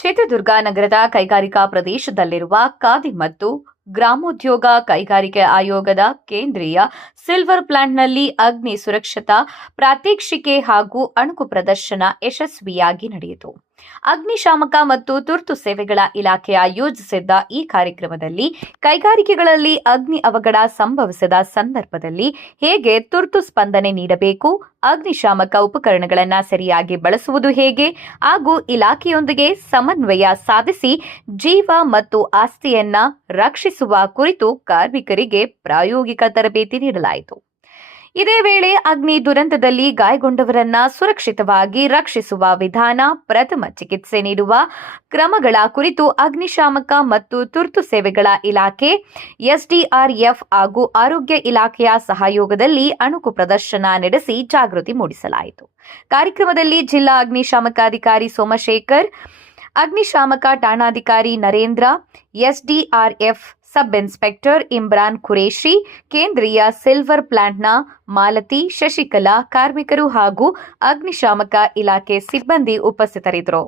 ಚಿತ್ರದುರ್ಗ ನಗರದ ಕೈಗಾರಿಕಾ ಪ್ರದೇಶದಲ್ಲಿರುವ ಖಾದಿ ಮತ್ತು ಗ್ರಾಮೋದ್ಯೋಗ ಕೈಗಾರಿಕೆ ಆಯೋಗದ ಕೇಂದ್ರೀಯ ಸಿಲ್ವರ್ ಪ್ಲಾಂಟ್ನಲ್ಲಿ ಅಗ್ನಿ ಸುರಕ್ಷತಾ ಪ್ರಾತ್ಯಕ್ಷಿಕೆ ಹಾಗೂ ಅಣುಕು ಪ್ರದರ್ಶನ ಯಶಸ್ವಿಯಾಗಿ ನಡೆಯಿತು. ಅಗ್ನಿಶಾಮಕ ಮತ್ತು ತುರ್ತು ಸೇವೆಗಳ ಇಲಾಖೆ ಆಯೋಜಿಸಿದ್ದ ಈ ಕಾರ್ಯಕ್ರಮದಲ್ಲಿ ಕೈಗಾರಿಕೆಗಳಲ್ಲಿ ಅಗ್ನಿ ಅವಘಡ ಸಂಭವಿಸಿದ ಸಂದರ್ಭದಲ್ಲಿ ಹೇಗೆ ತುರ್ತು ಸ್ಪಂದನೆ ನೀಡಬೇಕು, ಅಗ್ನಿಶಾಮಕ ಉಪಕರಣಗಳನ್ನು ಸರಿಯಾಗಿ ಬಳಸುವುದು ಹೇಗೆ ಹಾಗೂ ಇಲಾಖೆಯೊಂದಿಗೆ ಸಮನ್ವಯ ಸಾಧಿಸಿ ಜೀವ ಮತ್ತು ಆಸ್ತಿಯನ್ನ ರಕ್ಷಿಸುವ ಕುರಿತು ಕಾರ್ಮಿಕರಿಗೆ ಪ್ರಾಯೋಗಿಕ ತರಬೇತಿ ನೀಡಲಾಯಿತು. ಇದೇ ವೇಳೆ ಅಗ್ನಿ ದುರಂತದಲ್ಲಿ ಗಾಯಗೊಂಡವರನ್ನ ಸುರಕ್ಷಿತವಾಗಿ ರಕ್ಷಿಸುವ ವಿಧಾನ, ಪ್ರಥಮ ಚಿಕಿತ್ಸೆ ನೀಡುವ ಕ್ರಮಗಳ ಕುರಿತು ಅಗ್ನಿಶಾಮಕ ಮತ್ತು ತುರ್ತು ಸೇವೆಗಳ ಇಲಾಖೆ, ಎಸ್ಡಿಆರ್ಎಫ್ ಹಾಗೂ ಆರೋಗ್ಯ ಇಲಾಖೆಯ ಸಹಯೋಗದಲ್ಲಿ ಅಣುಕು ಪ್ರದರ್ಶನ ನಡೆಸಿ ಜಾಗೃತಿ ಮೂಡಿಸಲಾಯಿತು. ಕಾರ್ಯಕ್ರಮದಲ್ಲಿ ಜಿಲ್ಲಾ ಅಗ್ನಿಶಾಮಕಾಧಿಕಾರಿ ಸೋಮಶೇಖರ್, ಅಗ್ನಿಶಾಮಕ ಠಾಣಾಧಿಕಾರಿ Narendra, SDRF sub inspector Imran Qureshi, ಕೇಂದ್ರೀಯ ಸಿಲ್ವರ್ ಪ್ಲಾಂಟ್ನ ಮಾಲತಿ, ಶಶಿಕಲಾ, ಕಾರ್ಮಿಕರು ಹಾಗೂ ಅಗ್ನಿಶಾಮಕ ಇಲಾಖೆ ಸಿಬ್ಬಂದಿ ಉಪಸ್ಥಿತರಿದ್ದರು.